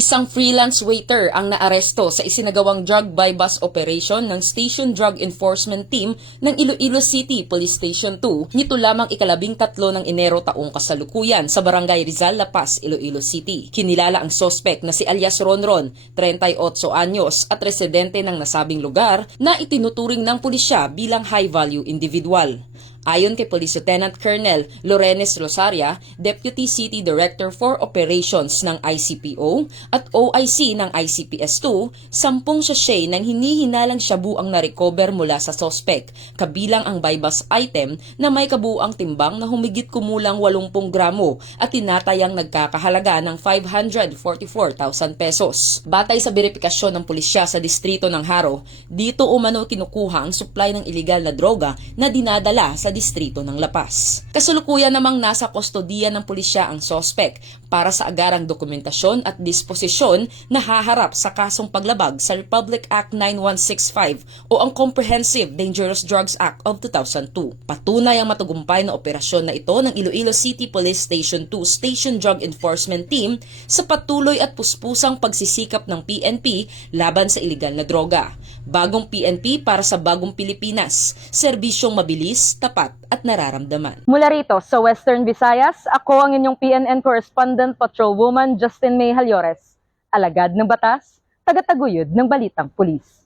Isang freelance waiter ang naaresto sa isinagawang drug buy-bust operation ng Station Drug Enforcement Team ng Iloilo City Police Station 2 nito lamang ika-13 ng Enero taong kasalukuyan sa Barangay Rizal, La Paz, Iloilo City. Kinilala ang sospek na si alias Ronron, 38 anyos at residente ng nasabing lugar na itinuturing ng pulisya bilang high-value individual. Ayon kay Police Lieutenant Colonel Lorenes Rosaria, Deputy City Director for Operations ng ICPO at OIC ng ICPS2, 10 sachet ng hinihinalang shabu ang na-recover mula sa sospek, kabilang ang buy-bust item na may kabuuang timbang na humigit kumulang 80 gramo at tinatayang nagkakahalaga ng 544,000 pesos. Batay sa verifikasyon ng pulisya sa distrito ng Haro, dito umano kinukuha ang supply ng iligal na droga na dinadala sa distrito ng La Paz. Kasalukuyan namang nasa kustodiya ng pulisya ang sospek para sa agarang dokumentasyon at disposisyon na haharap sa kasong paglabag sa Republic Act 9165 o ang Comprehensive Dangerous Drugs Act of 2002. Patunay ang matagumpay na operasyon na ito ng Iloilo City Police Station 2 Station Drug Enforcement Team sa patuloy at puspusang pagsisikap ng PNP laban sa iligal na droga. Bagong PNP para sa bagong Pilipinas, serbisyong mabilis, tapat at nararamdaman. Mula rito sa Western Visayas, ako ang inyong PNN Correspondent Patrolwoman Justin May Halyores, alagad ng batas, tagataguyod ng balitang pulis.